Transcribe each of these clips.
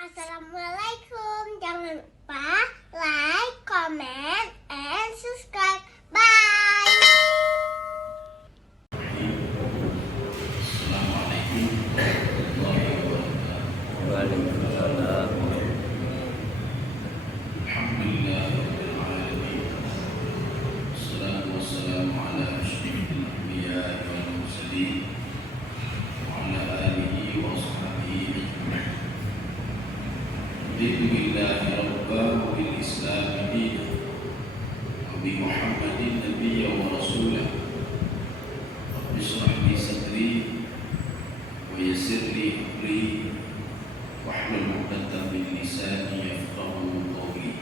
Assalamualaikum. Jangan lupa like, comment, and subscribe. Bye. Waalaikumsalam. Alhamdulillah rabbil alamin. Wassalatu wassalamu ala asyrafil anbiya'i wal mursalin wa ala alihi wa sahbihi ajma'in. Billahi rabban wa bil islam dinan wa bi Muhammadin nabiyyan wa rasulan. Rabbi shrah li sadri wa yassir li amri wahlul 'uqdatam min lisani yafqahu qawli.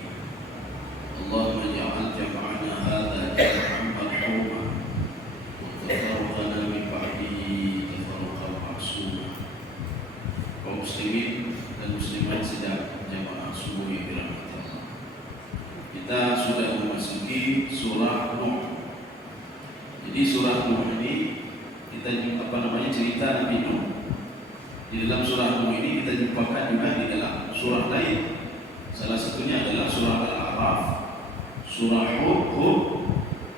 Allahumma ij'al jam'ana hadha jam'an marhuma wa tafarraqana min ba'dihi tafarruqan ma'suma. Kaum muslimin dan muslimat sedang jamaah subuh yang dirahmati Allah. Kita sudah memasuki surah Nuh. Jadi surah Nuh ini kita cerita Nabi Nuh. Di dalam surah Nuh ini kita jumpakan juga di dalam surah lain. Salah satunya adalah surah Al-A'raf, surah Hud,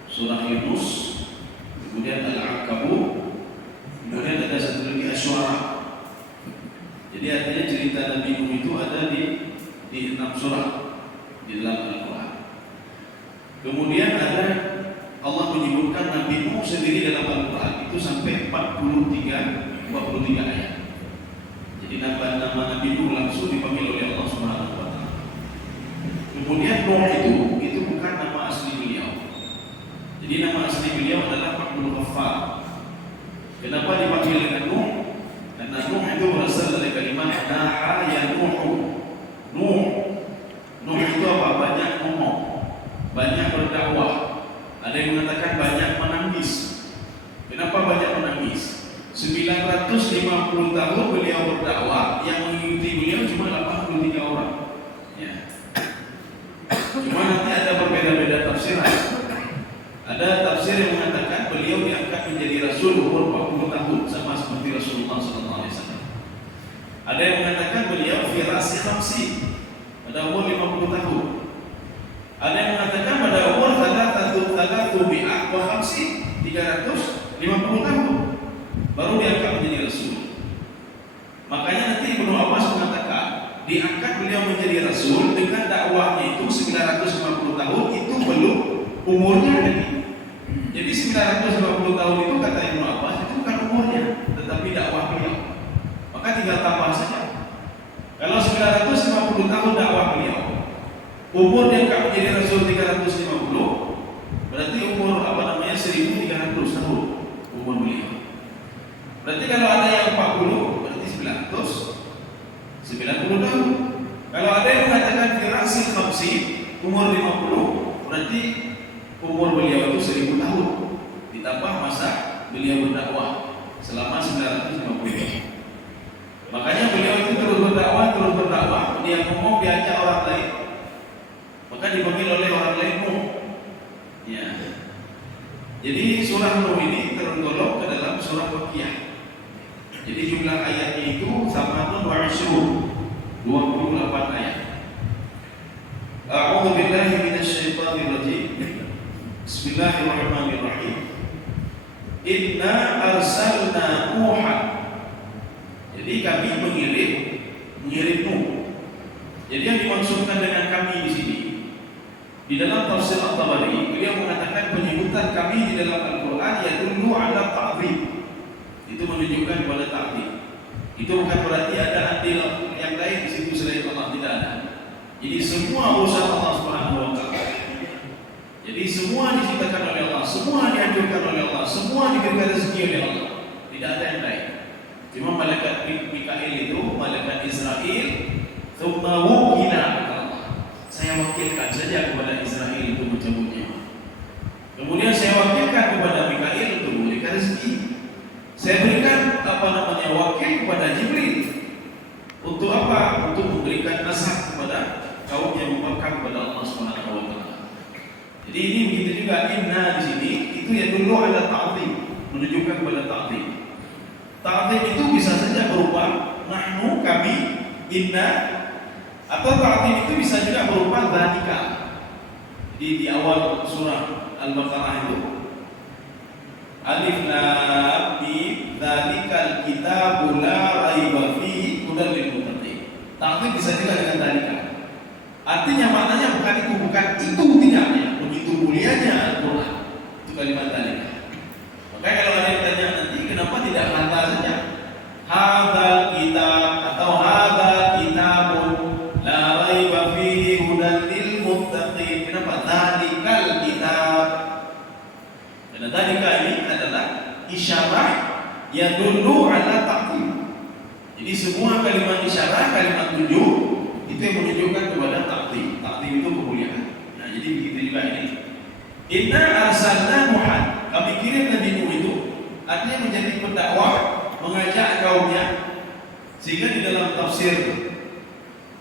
surah Yunus, kemudian Al-Ankabut, kemudian ada satu lagi Asy-Syu'ara. Jadi artinya cerita Nabi Nuh itu ada di 6 surah di dalam Al-Quran. Kemudian ada Allah menyebutkan Nabi Nuh sendiri dalam Al-Quran itu sampai 43 ayat. Jadi nama Nabi Nuh langsung dipanggil oleh Allah Subhanahu wa taala. Kemudian Nuh itu bukan nama asli beliau. Jadi nama asli beliau adalah Abdul Ghaffar. Kenapa dipanggil dengan Nuh? Karena Nuh itu berasal dari kalimat naha ya Nuh. Nuh itu apa? Banyak ngomong, banyak berdakwah. Ada yang mengatakan banyak menangis. Kenapa banyak menangis? 950 tahun beliau berdakwah, yang mengikuti beliau cuma 83 orang. Ya. Cuma nanti ada berbeda-beda tafsiran. Ada tafsir yang mengatakan beliau diangkat menjadi rasul umur 40 tahun sama seperti Rasulullah SAW. Ada yang mengatakan beliau firasi khamsi pada umur 50 tahun. Ada yang mengatakan pada umur 350 tahun baru diangkat menjadi rasul. Makanya nanti Ibnu Abbas mengatakan diangkat beliau menjadi rasul dengan dakwahnya itu 950 tahun itu belum umurnya lagi. Jadi 950 tahun itu kata Ibnu Abbas itu bukan umurnya, tetapi dakwah beliau. Maka tinggal tambah saja. Kalau 950 tahun dakwah beliau, umur diangkat menjadi rasul 350, berarti umur 1300 tahun umur beliau. Berarti kalau ada yang 40 berarti 990 tahun. Kalau ada yang mengatakan firasi khamsi umur 50 berarti umur beliau itu 1000 tahun ditambah masa beliau berdakwah selama 950 tahun. Makanya beliau itu terus berdakwah, dia ngomong diajak orang lain. Maka dipanggil oleh orang lain Nuh. Ya. Jadi surah Nuh ini tergolong ke dalam surah Makkiyah. Jadi jumlah ayatnya itu sama wa 28 ayat. A'udzu billahi minasyaitonir rajim. Bismillahirrahmanirrahim. Inna arsalna Nuha. Jadi kami mengirim Nuh. Jadi yang dimaksudkan dengan kami di sini di dalam tafsir At-Tabari, beliau mengatakan penyebutan kami di dalam Al-Quran yadullu ala ta'zim. Itu menunjukkan kepada ta'zim. Itu bukan berarti ada andil yang lain di situ selain Allah, tidak ada. Jadi semua urusan Allah Subhanahu wa taala. Jadi semua diciptakan oleh Allah, semua dihancurkan oleh Allah, semua diberikan rezeki oleh Allah. Tidak ada yang lain. Cuma malaikat Mikail itu, malaikat Israel, tsumma wukila. Saya wakilkan saja kepada Israel untuk mencabutnya. Kemudian saya wakilkan kepada Mikail untuk memberikan rezeki. Saya berikan wakil kepada Jibril. Untuk apa? Untuk memberikan nasihat kepada kaum yang memakam kepada Allah Subhanahu wa taala. Jadi ini begitu juga inna di sini itu yang dulu ada ta'zim, menunjukkan kepada ta'zim. Ta'zim itu bisa saja berupa nahnu kami, inna Atau ta'dhim itu bisa juga berupa dzalika. Di awal surah Al-Baqarah itu Alif Lam Mim dzalikal kitabu la raiba fihi hudal lil muttaqin. Ta'dhim bisa juga dengan dzalika. Artinya maknanya bukan itu tidak ya. Begitu mulianya Al-Qur'an. Itu kalimat dzalika. Makanya kalau ada yang tanya nanti kenapa tidak hada saja? Hadzal kitab atau hadzal kitabun la raiba fihi hudal lil muttaqin. Kenapa dzalikal kitab? Karena dzalika ini adalah isyarat yadullu ala ta'dhim. Jadi semua kalimat isyarat, kalimat tunjuk itu yang menunjukkan kepada ta'dhim. Ta'dhim itu kemuliaan. Nah, jadi begitu juga ini. Inna arsalna Nuhan. Kami kirim Nabi Nuh itu artinya menjadi pendakwah, mengajak kaumnya. Sehingga di dalam tafsir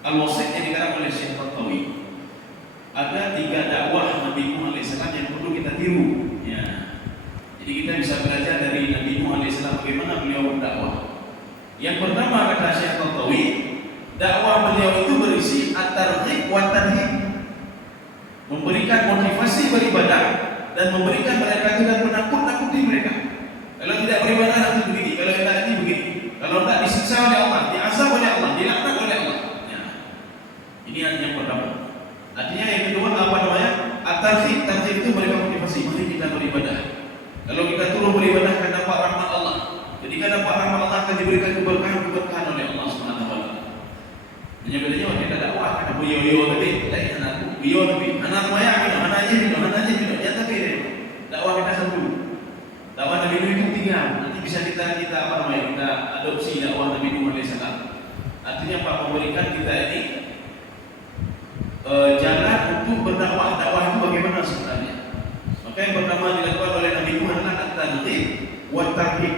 Al-Wasit yang dikarang oleh Syekh Tantawi ada 3 dakwah Nabi Nuh AS yang perlu kita tiru ya. Jadi kita bisa belajar dari Nabi Nuh AS bagaimana beliau berdakwah. Yang pertama kata Syekh Tantawi, dakwah beliau itu berisi at-targhib wa tarhib, memberikan motivasi beribadah dan memberikan mereka itu dan menakut-nakuti mereka. Kalau tidak beribadah nanti begini, kalau tidak ini begini, kalau tidak disiksa oleh Allah, diazab oleh Allah, dilaknat oleh Allah. Ya. Ini yang pertama. Artinya yang kedua apa namanya? At-tarhib, tarhib itu mereka motivasi, mari kita beribadah. Kalau kita turun beribadah akan dapat rahmat Allah. Jadi kan dapat rahmat Allah akan diberikan keberkahan oleh Allah Subhanahu wa taala. Hanya bedanya orang kita dakwah kan yo tapi lain anakku, yo tapi anak saya anak aja ya tapi dakwah kita satu. Dakwah Nabi Nuh itu 3. Nanti bisa kita apa namanya? Kita adopsi dakwah Nabi Nuh alaihi salam. Artinya Pak memberikan kita ini jalan untuk berdakwah. Dakwah itu bagaimana sebenarnya? Maka yang pertama dilakukan oleh Nabi Nuh adalah at-targhib wa tarhib,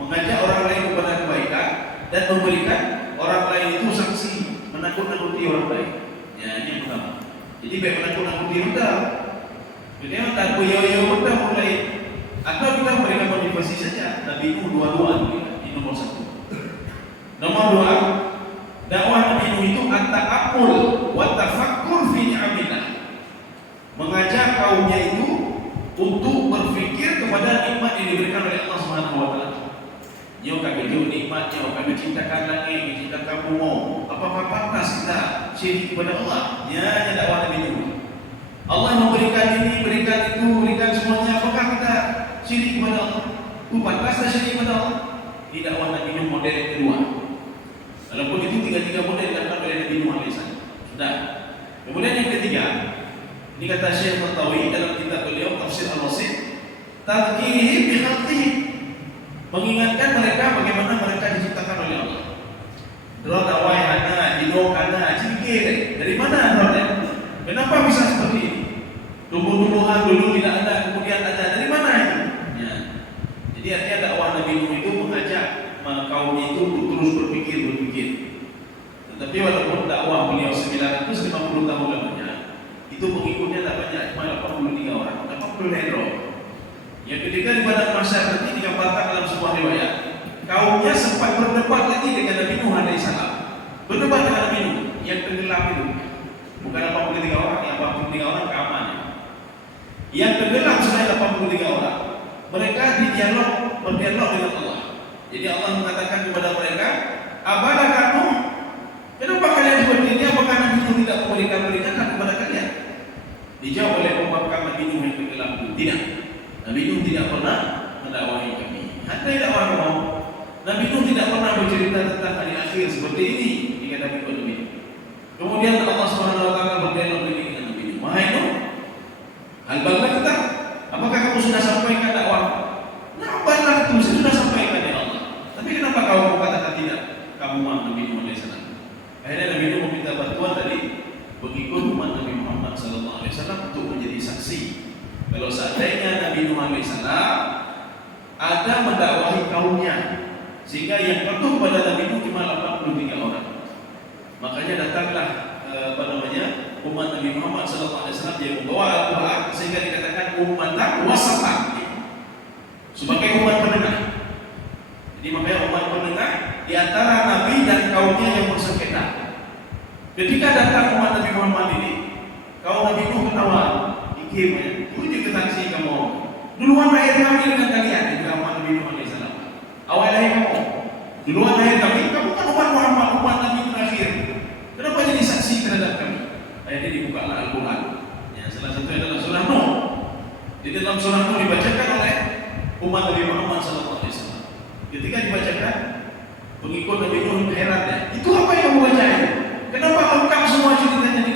mengajak orang lain kepada kebaikan dan memberikan orang lain itu saksi, menakut-nakuti orang lain. Ya, ini yang pertama. Jadi baik menakut-nakuti udah. Jadi tak yo udah mulai. Atau kita memberikan motivasi saja. Nabi Nuh dua-duaan ini nomor 1. Nomor 2, dakwah Nabi Nuh itu at-ta'ammul wa tafakkur fi ni'amillah. Mengajak kaumnya itu untuk berfikir kepada nikmat yang diberikan oleh Allah Subhanahu wa taala. Yo kami itu nikmatnya, kami ciptakan langit, menciptakan bumi. Apakah pantas kita syirik kepada Allah? Ya, dakwah Nabi Nuh. Allah memberikan ini, berikan itu, berikan semuanya. Apakah kita syirik kepada Allah? Pantas syirik kepada Allah? Di dakwah Nabi Nuh model yang kedua. Walaupun itu 3 model dilakukan oleh Nabi Nuh alaihissalam. Sudah. Kemudian yang ketiga, ini kata Syekh Tantawi dalam kitab beliau Tafsir Al-Wasit, tadhkirihim bi khalqihim, mengingatkan mereka bagaimana mereka diciptakan oleh Allah. Roda wahana, hidokana, cikir. Dari mana roda? Kenapa bisa seperti ini? Tumbuh-tumbuhan dulu tidak ada, kemudian ada. Dari mana itu? Ya. Jadi artinya dakwah Nabi Nuh itu mengajak kaumnya itu terus berpikir. Tetapi walaupun dakwah beliau 950 tahun lamanya, itu pengikutnya tak banyak, cuma 83 orang, 80 hendro. Yang ketika di padang mahsyar nanti digambarkan dalam sebuah riwayat, kaumnya sempat berdebat lagi dengan Nabi Nuh alaihissalam. Berdebat dengan Nabi Nuh yang tenggelam itu. Bukan 83 orang, yang 83 orang keamannya. Yang tenggelam selain 83 orang, mereka berdialog dengan Allah. Jadi Allah mengatakan kepada mereka, "Abalah kamu? Kenapa kalian seperti ini? Apakah Nabi Nuh tidak memberikan peringatan kepada kalian?" Dijawab oleh pembangkang Nabi Nuh yang tenggelam itu, tidak. Nabi Nuh tidak pernah mendakwahi kami. Hatta dakwah Nuh, Nabi Nuh tidak pernah bercerita tentang hari akhir seperti ini dikatakan kepada Nabi Nuh. Kemudian Allah Subhanahu wa taala berdialog dengan Nabi Nuh. "Wahai Nuh, hal balagta? Apakah kamu sudah sampaikan dakwah?" "Nah, balagtu, sudah sampaikan ya Allah. Tapi kenapa kamu katakan tidak?" "Kamu Nabi Nuh alaihissalam." Akhirnya Nabi Nuh meminta bantuan dari pengikut umat Nabi Muhammad sallallahu alaihi wasallam untuk menjadi saksi. Kalau seandainya Nabi Nuh alaihissalam ada mendakwahi kaumnya sehingga yang patuh pada Nabi Nuh cuma 83 orang. Makanya datanglah umat Nabi Muhammad sallallahu alaihi wasallam yang membawa Al-Qur'an sehingga dikatakan ummatan wasatan. Sebagai umat penengah. Jadi makanya umat penengah di antara Nabi dan kaumnya yang bersengketa. Ketika datang umat Nabi Muhammad ini, kaum Nabi Nuh ketawa, ikimnya, itu juga taksi kamu. Duluan lahir kami dengan kalian, itu umat Nabi Nuh alaihissalam. Awal lahir kamu, duluan lahir kami kan umat Muhammad, umat Nabi terakhir. Kenapa jadi saksi terhadap kami? Ayat ini dibukalah Al-Quran. Ya, salah satu adalah surah Nuh. Di dalam surah Nuh dibacakan oleh umat Nabi Muhammad SAW. Ketika dibacakan, pengikut Nabi Nuh herannya, itu apa yang kamu bacain? Kenapa lengkap semua ceritanya di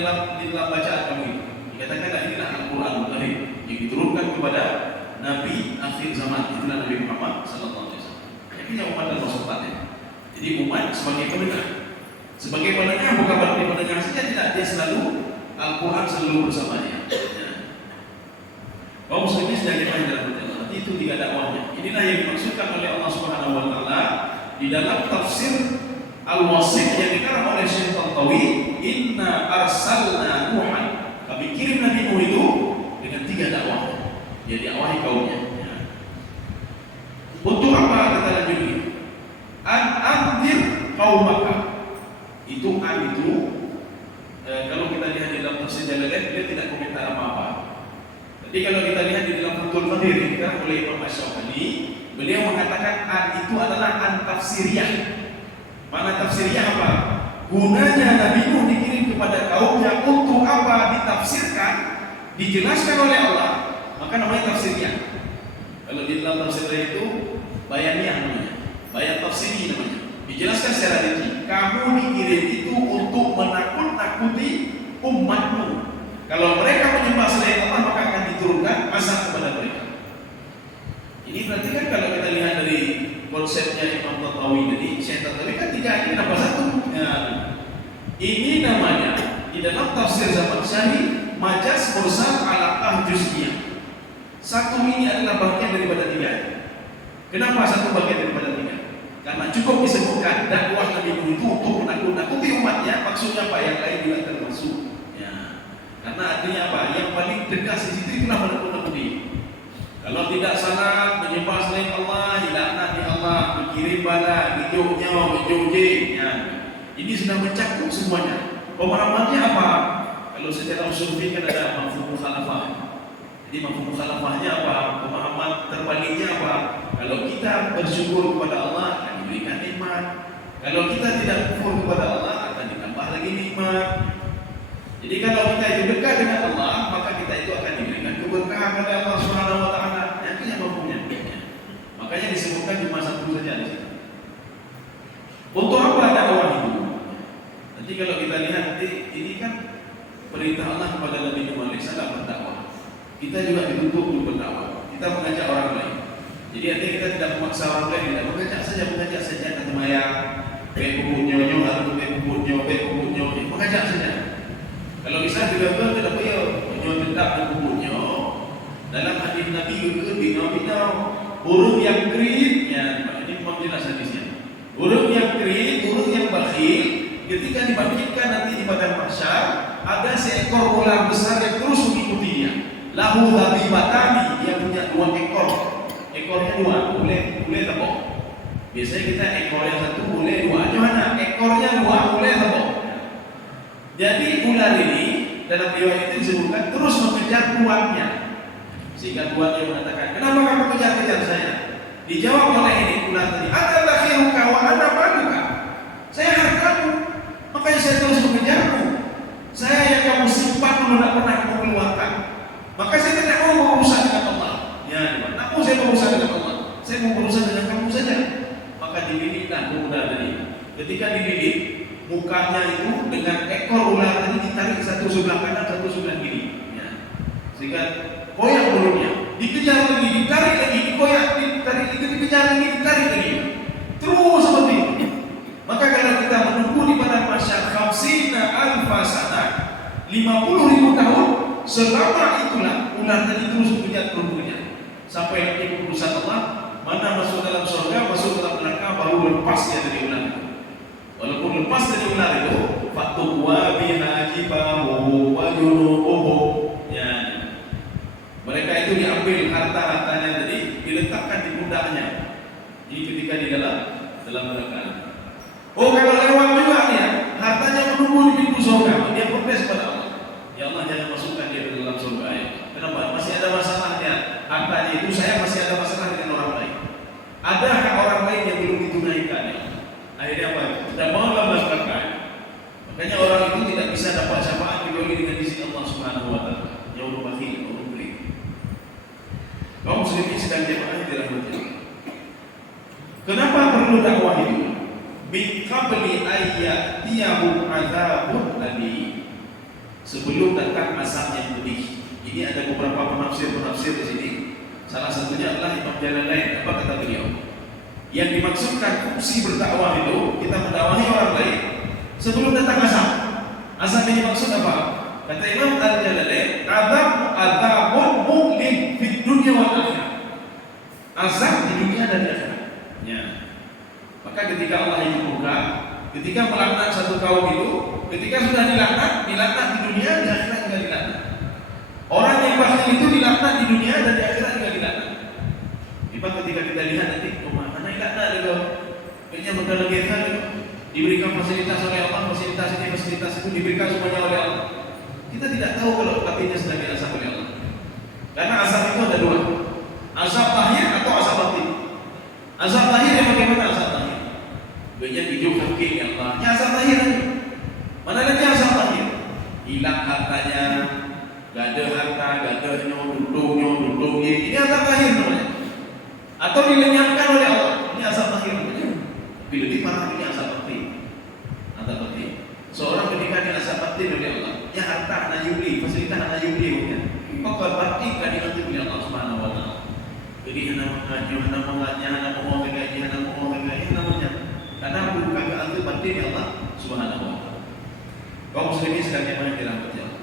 dalam bacaan kamu itu? Dikatakan inilah Al-Quran Al-Karim yang diturunkan kepada Nabi akhir zaman, itulah Nabi Muhammad SAW. Akhirnya umat dan maksudnya. Jadi umat sebagai pendengar. Sebagai pendengar bukan berarti pendengar saja, tidak, dia selalu Al-Quran selalu bersamanya. Kaum muslimin sedang dimain dalam perjalanan itu tiga dakwahnya. Inilah yang dimaksudkan oleh Allah Subhanahu Wa Taala di dalam tafsir Al-Wasit yang dikarang oleh Syekh Tantawi. Inna arsalna Nuhan. Kami kirim Nabi Nuh itu dengan tiga dakwah. Dia diawahi kaumnya. Untuk apa kata Nabi Nuh? Anzir qaumaka. Itu kalau kita lihat di dalam tafsir Jalalain, dia tidak komentar apa-apa. Jadi kalau kita lihat di dalam Fathul Qadir kita oleh Imam Asy-Syafi'i, beliau mengatakan itu adalah an-tafsiriyah. Mana tafsiriyah apa? Gunanya Nabi Nuh dikirim kepada kaumnya untuk apa? Ditafsirkan, dijelaskan oleh Allah, maka namanya tafsiriyah. Kalau di dalam tafsiriyah itu bayaniyah namanya, bayan tafsiri namanya. Dijelaskan secara rinci. Kamu dikirim itu untuk menakut-nakuti umatmu. Kalau mereka menyembah selain Allah, maka akan diturunkan azab kepada mereka. Ini berarti kan kalau kita lihat dari konsepnya Imam Tantawi tadi, Syekh Tantawi kan tiga, ini apa satu? Ya. Ini namanya di dalam tafsir zaman Syahid majaz mursal alaqah juz'iyah. Satu ini adalah bagian daripada tiga. Kenapa satu bagian daripada tiga? Karena cukup disebutkan dakwah Nabi Nuh itu untuk menakut-nakuti umatnya, maksudnya apa? Yang lain juga termasuk. Karena artinya apa? Yang paling tegas di situ itulah menakut-nakuti. Kalau tidak salah menyembah selain Allah, dilaknat di Allah, berkirim bala, hijaunya, ya. Ini sudah mencakup semuanya. Pemahamannya apa? Kalau secara usul fikih kan ada mafhum mukhalafah. Jadi mafhum mukhalafahnya apa? Pemahaman terbaliknya apa? Kalau kita bersyukur kepada Allah akan diberikan nikmat. Kalau kita tidak kufur kepada Allah akan ditambah lagi nikmat. Jadi kalau kita itu dekat dengan Allah, maka kita itu akan diberikan keberkahan oleh Allah Subhanahu Wa Taala. Yang itu mafhumnya. Makanya disebutkan cuma satu saja di situ. Untuk apa dakwah itu? Nanti kalau kita lihat nanti ini kan perintah Allah kepada Nabi Muhammad SAW berdakwah. Kita juga dituntut untuk berdakwah. Kita mengajak orang lain. Jadi nanti kita tidak memaksa orang lain, tidak mengajak saja kata Maya, pekubunyo, atau pekubunyo, mengajak saja. Kalau bisa juga tidak payah tetap dan kubunyo. Dalam hadis Nabi juga bina burung yang kering, ya ini memang jelas hadisnya. Burung yang kering, burung yang bakhil, ketika dibangkitkan nanti di padang mahsyar, ada seekor ular besar yang terus mengikutinya. Lahu habibatani, dia punya dua ekor. Ekornya dua, boleh tepuk. Biasanya kita ekor yang satu boleh dua, gimana? Ekornya dua boleh tepuk. Jadi ular ini dalam riwayat itu disebutkan terus mengejar tuannya. Sehingga tuannya mengatakan, kenapa kamu kejar-kejar saya? Dijawab oleh ini ular tadi, ana lakhiruka wa ana maluka. Saya hartamu, makanya saya terus mengejarmu. Saya yang kamu simpan dulu tidak pernah kamu keluarkan. Maka saya tidak mau berurusan dengan Allah. Ya, tidak mau saya berurusan dengan Allah. Saya mau berurusan dengan kamu saja. Maka dididiklah ular tadi. Ketika dididik, mukanya itu dengan ekor ular tadi ditarik satu sebelah kanan, satu sebelah kiri. Ya. Sehingga koyak mulutnya, dikejar lagi, ditarik lagi, dikoyak, ditarik lagi, dikejar lagi, ditarik lagi. Terus seperti itu. Maka kalau kita menunggu di padang mahsyar 50.000 tahun, selama itulah ular tadi terus mengejar. Sampai nanti keputusan Allah, mana masuk dalam surga, masuk dalam neraka, baru lepas dia dari ular itu. Walaupun lepas dari ular itu, fatuwa biha jibahu wa junubuhu. Ya. Mereka itu diambil harta-hartanya tadi, diletakkan di pundaknya. Ini ketika di dalam neraka. Oh, kalau lewat juga ya, hartanya menunggu surga, dia protes kepada Allah. Ya Allah, jangan masukkan dia ke dalam surga ya. Kenapa? Masih ada masalahnya. Hartanya itu saya masih ada masalah dengan orang lain. Ada hak orang lain yang belum ditunaikan ya. Akhirnya apa? Tidak mau memasukkan. Makanya orang itu tidak bisa dapat syafaat kecuali dengan izin Allah Subhanahu wa taala. Yaumul bakhil, yaumul karim. Kaum muslimin sedang jemaah dirahmati Allah. Kenapa perlu dakwah itu? Min qabli ayyatiyahum adzabun alim. Sebelum datang azab yang pedih. Ini ada beberapa penafsir di sini. Salah satunya adalah Imam Jalalain. Apa kata beliau? Yang dimaksudkan fungsi berdakwah itu kita mendakwahi orang lain sebelum datang azab. Azab yang dimaksud apa? Kata Imam Al-Jalalain, adzabun mu'lim fid dunya wal akhirah. Azab di dunia dan di akhirat. Ya. Maka ketika Allah itu buka, ketika melaknat satu kaum itu, ketika sudah dilaknat di dunia, di akhirat juga dilaknat. Orang yang bakhil itu dilaknat di dunia dan di akhirat juga dilaknat. Sebab ketika kita lihat nanti rumah mana yang dilaknat itu, kayaknya berdelegasi itu diberikan fasilitas oleh Allah, fasilitas itu diberikan semuanya oleh Allah. Kita tidak tahu kalau hatinya sedang diazab oleh Allah. Karena azab itu ada dua, azab lahir atau azab batin. Azab lahir yang bagaimana azab lahir? Banyak hidup sakit ya Allah. Ya azab lahir. Mana lagi azab lahir? Hilang hartanya, gak ada harta, gadanya, duduk. Ini azab lahir namanya. Atau dilenyapkan oleh Allah. Ini azab lahir namanya. Tapi lebih parah ini azab batin. Azab batin. Seorang ketika dia azab batin oleh Allah, ya harta anak yuli, fasilitas anak yuli mungkin. Maka batin kan dianggap oleh Allah Subhanahu wa taala. Jadi hana mengaji, hana mengaji namanya. Karena bukan keangkat batin ya Allah Subhanahu wa taala. Kaum muslimin sekalian yang dirahmati Allah.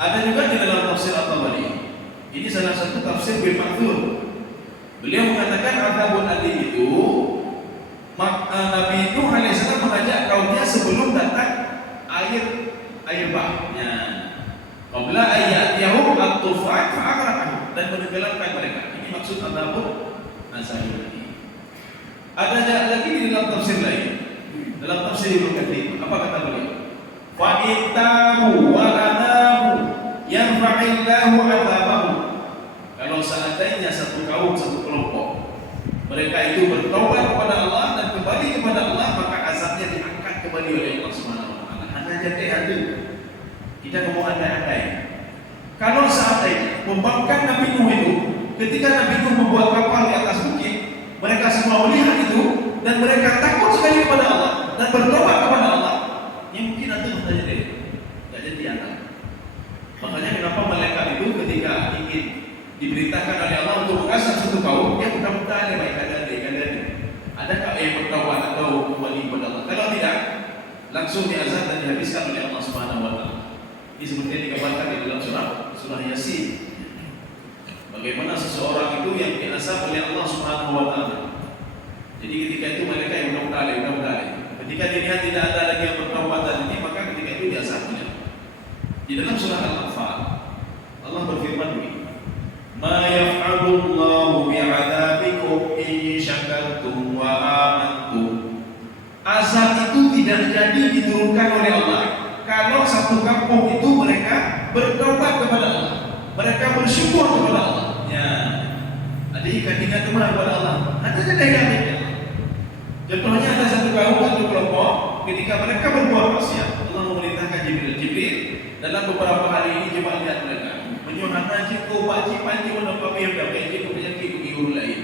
Ada juga di dalam tafsir At-Tabari. Ini salah satu tafsir Bil Ma'thur. Beliau mengatakan adzabun alim itu Nabi Nuh alaihissalam mengajak kaumnya sebelum datang air bah. Qabla ayyatiyahum at-tufan fa'aghraqahum, dan menenggelamkan mereka. Ini maksud adzabun azabun. Ada lagi di dalam tafsir lain. Dalam tafsir Ibnu Katsir, apa kata beliau? Fa ittabu wa anabu yarfa'illahu 'adzabahum. Kalau seandainya satu kaum, satu kelompok, mereka itu bertaubat kepada Allah dan kembali kepada Allah, maka azabnya diangkat kembali oleh Allah Subhanahu wa taala. Hanya jadi ada. Kita ngomong andai-andai. Kalau seandainya membangkang Nabi Nuh itu, ketika Nabi Nuh membuat kapal di atas bukit, mereka semua melihat itu dan mereka takut sekali kepada Allah dan bertobat kepada Allah. Yang mungkin nanti terjadi, tidak jadi anak. Makanya kenapa malaikat itu ketika ingin diberitakan oleh Allah untuk mengazab satu kaum, dia mudah-mudahan ada baik keadaan. Adakah yang bertaubat atau kembali kepada Allah? Kalau tidak, langsung diazab dan dihabiskan oleh Allah Subhanahu wa taala. Ini seperti yang digambarkan di dalam surah Yasin. Bagaimana seseorang itu yang diazab oleh Allah Subhanahu wa taala. Jadi ketika itu mereka yang mudah-mudahan. Ketika dilihat tidak ada lagi yang bertaubat dan ini, maka ketika itu diazabnya. Di dalam surah Al-Anfal, Allah berfirman begini, "Ma yaf'alullahu bi'adzabikum in syakartum wa amantum." Azab itu tidak jadi diturunkan oleh Allah kalau satu kampung itu mereka bertaubat kepada Allah, mereka bersyukur kepada Allah. Ya, ada ikat kepada Allah. Ada yang contohnya ada satu kaum, satu kelompok, ketika mereka berbuat maksiat, Allah memerintahkan Jibril dalam beberapa hari ini coba lihat mereka menyuhana jiku, panci mendapat penyakit guru lain.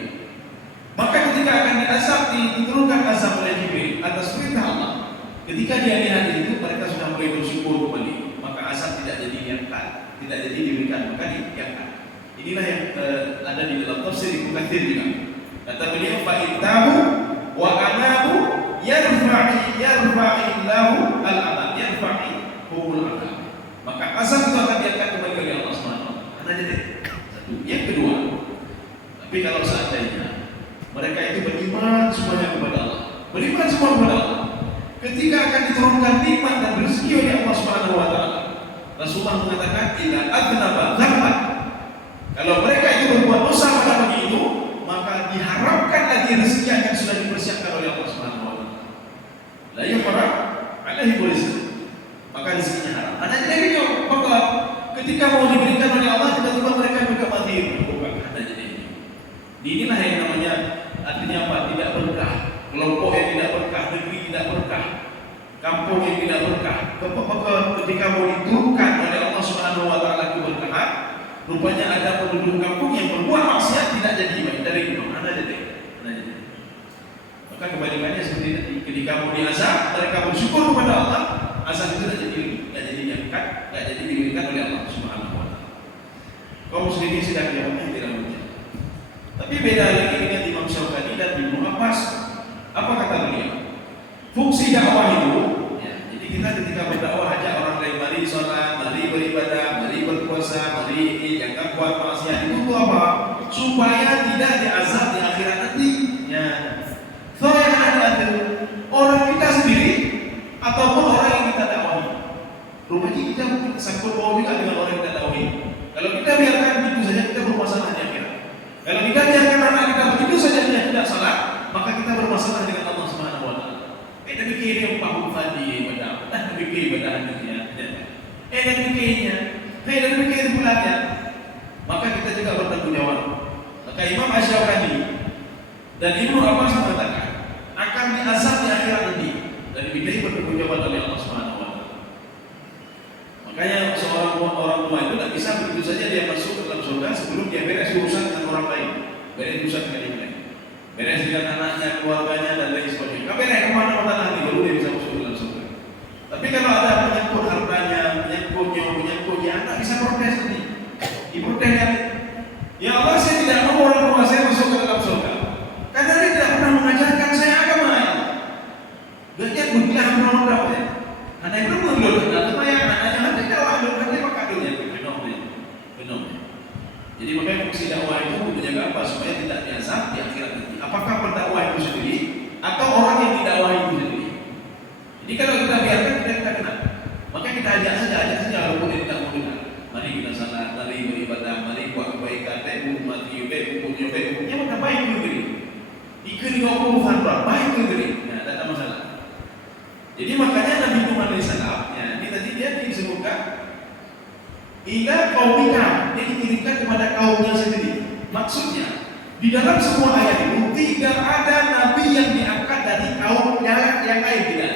Maka ketika akan diazab, diturunkan azab oleh Jibril atas perintah Allah. Ketika dia lihat itu, mereka sudah mulai bersyukur kembali. Maka azab tidak jadi diangkat, tidak jadi diberikan, maka diangkat. Inilah yang ada di dalam tafsir Ibnu Katsir juga. Kata beliau, fa ittabu wa anabu yarfa'illahu al-'adab, yarfa'ihumul 'adab. Maka azab itu akan diangkat kembali oleh Allah Subhanahu wa taala. Ada jadi satu. Yang kedua, tapi kalau seandainya mereka itu beriman semuanya kepada Allah, beriman semua kepada Allah, ketika akan diturunkan nikmat dan rezeki oleh Allah Subhanahu wa taala, Rasulullah mengatakan ila adnaba dzamban. Kalau mereka itu berbuat dosa pada pagi itu, maka diharapkan lagi rezeki yang sudah dipersiapkan oleh Allah Subhanahu wa taala. La yuharram alaihi rizq. Maka kelompok yang tidak berkah, negeri tidak berkah, kampung yang tidak berkah. Ketika mau diturunkan oleh Allah Subhanahu wa taala keberkahan, rupanya ada penduduk kampung yang berbuat maksiat tidak jadi baik dari Imam. Mana jadi? Maka kebalikannya seperti tadi, ketika mau diazab, mereka bersyukur kepada Allah, azab itu tidak jadi diangkat, tidak jadi diberikan oleh Allah Subhanahu wa taala. Kaum muslimin sedang jawabnya tidak mungkin. Tapi beda lagi dengan Imam Syaukani dan Ibnu Abbas. Apa kata beliau? Fungsi dakwah itu, ya, jadi kita ketika berdakwah ajak orang lain mari sholat, mari beribadah, mari berpuasa, mari ini, jangan buat maksiat itu apa? Supaya tidak diazab di akhirat nanti. Ya. So yang ada orang kita sendiri ataupun orang yang kita dakwahi. Rupanya kita mungkin sangkut bawa juga dengan orang yang kita dakwahi. Kalau kita biarkan begitu saja, kita bermasalah di akhirat. Kalau kita biarkan anak kita begitu saja dia tidak salah, maka kita bermasalah dengan Allah Subhanahu wa taala. Demikian yang Pak Fadi pada demikian pada hatinya. Demikiannya, demikian bulannya. Maka kita juga bertanggung jawab. Maka Imam Asy-Syaukani dan Ibnu Abbas mengatakan akan diazab di akhirat nanti dan dimintai bertanggung jawab oleh Allah Subhanahu wa taala. Makanya seorang orang tua itu tidak bisa begitu saja dia masuk ke dalam surga sebelum dia beres urusan dengan orang lain, beres urusan dengan yang lain, beres dengan anaknya, keluarganya dan lain sebagainya. Kalau beres kemana-mana nanti baru dia bisa masuk ke dalam surga. Tapi kalau ada menyangkut hartanya, menyangkutnya anak bisa protes nanti, diprotes. Ya Allah, saya tidak mau orang tua saya masuk ke dalam surga karena dia tidak pernah mengajarkan saya agama. Dia berbilang orang-orang ya. Anak itu mengeluh, atau anaknya nanti dakwah nanti maka dunia benar. Jadi makanya fungsi dakwah itu menjaga apa supaya tidak diazab di akhirat nanti. Apakah pendakwah itu sendiri atau orang yang didakwahi itu sendiri? Jadi kalau kita biarkan kita kena, maka kita ajak saja walaupun dia tidak mau dengar. Mari kita salat, mari beribadah, mari buat kebaikan, mati, hukumnya maka baik negeri. Ikut di kau baik negeri. Nah, tak ada masalah. Jadi makanya Nabi Nuh alaihissalam, ya, ini tadi dia disebutkan ila qaumika, dia dikirimkan kepada kaumnya sendiri. Maksudnya di dalam semua ayat itu tidak ada nabi yang diangkat dari kaum yang lain, tidak.